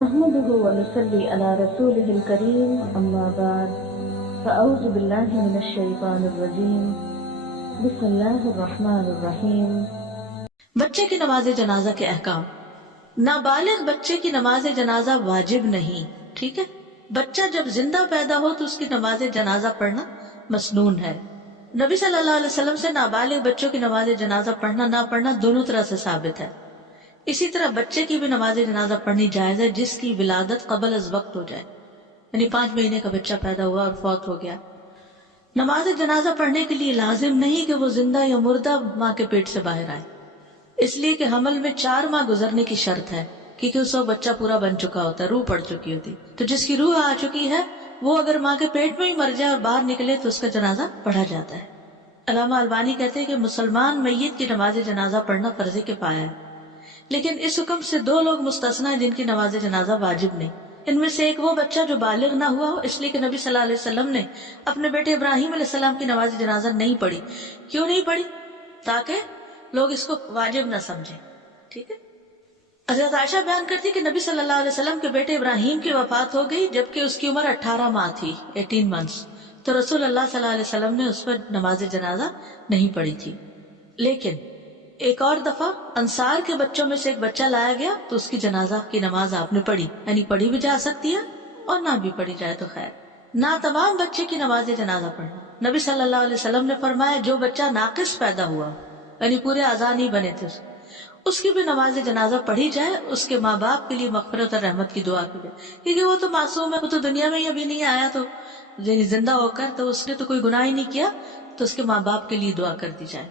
نحمده ونصلي على رسوله الكريم أما بعد فأعوذ بالله من الشيطان الرجيم بسم الله الرحمن الرحيم۔ بچے کی نماز جنازہ کے احکام۔ نابالغ بچے کی نماز جنازہ واجب نہیں، ٹھیک ہے۔ بچہ جب زندہ پیدا ہو تو اس کی نماز جنازہ پڑھنا مسنون ہے۔ نبی صلی اللہ علیہ وسلم سے نابالغ بچوں کی نماز جنازہ پڑھنا نہ پڑھنا دونوں طرح سے ثابت ہے۔ اسی طرح بچے کی بھی نماز جنازہ پڑھنی جائز ہے جس کی ولادت قبل از وقت ہو جائے، یعنی 5 مہینے کا بچہ پیدا ہوا اور فوت ہو گیا۔ نماز جنازہ پڑھنے کے لیے لازم نہیں کہ وہ زندہ یا مردہ ماں کے پیٹ سے باہر آئے، اس لیے کہ حمل میں 4 ماہ گزرنے کی شرط ہے، کیونکہ اس وقت بچہ پورا بن چکا ہوتا ہے، روح پڑ چکی ہوتی۔ تو جس کی روح آ چکی ہے وہ اگر ماں کے پیٹ میں ہی مر جائے اور باہر نکلے تو اس کا جنازہ پڑھا جاتا ہے۔ علامہ البانی کہتے ہیں کہ مسلمان میت کی نماز جنازہ پڑھنا فرض کفایہ ہے، لیکن اس حکم سے 2 لوگ مستثنیٰ ہیں جن کی نماز جنازہ واجب نہیں۔ ان میں سے ایک وہ بچہ جو بالغ نہ ہوا ہو، اس لیے کہ نبی صلی اللہ علیہ وسلم نے اپنے بیٹے ابراہیم علیہ السلام کی نماز جنازہ نہیں پڑھی۔ کیوں نہیں پڑھی؟ تاکہ لوگ اس کو واجب نہ سمجھیں، ٹھیک ہے۔ حضرت عائشہ بیان کرتی کہ نبی صلی اللہ علیہ وسلم کے بیٹے ابراہیم کی وفات ہو گئی جبکہ اس کی عمر 18 ماہ تھی، 18 منتھس، تو رسول اللہ صلی اللہ علیہ وسلم نے اس پر نماز جنازہ نہیں پڑھی تھی۔ لیکن ایک اور دفعہ انصار کے بچوں میں سے ایک بچہ لایا گیا تو اس کی جنازہ کی نماز آپ نے پڑھی، یعنی پڑھی بھی جا سکتی ہے اور نہ بھی پڑھی جائے تو خیر۔ نہ تمام بچے کی نماز جنازہ پڑھنا۔ نبی صلی اللہ علیہ وسلم نے فرمایا جو بچہ ناقص پیدا ہوا، یعنی پورے اعضاء نہیں بنے تھے، اس کی بھی نماز جنازہ پڑھی جائے، اس کے ماں باپ کے لیے مغفرت اور رحمت کی دعا کی جائے، کیونکہ وہ تو معصوم ہے، وہ تو دنیا میں ہی ابھی نہیں آیا، تو یعنی زندہ ہو کر تو اس نے تو کوئی گناہ ہی نہیں کیا، تو اس کے ماں باپ کے لیے دعا کر دی جائے۔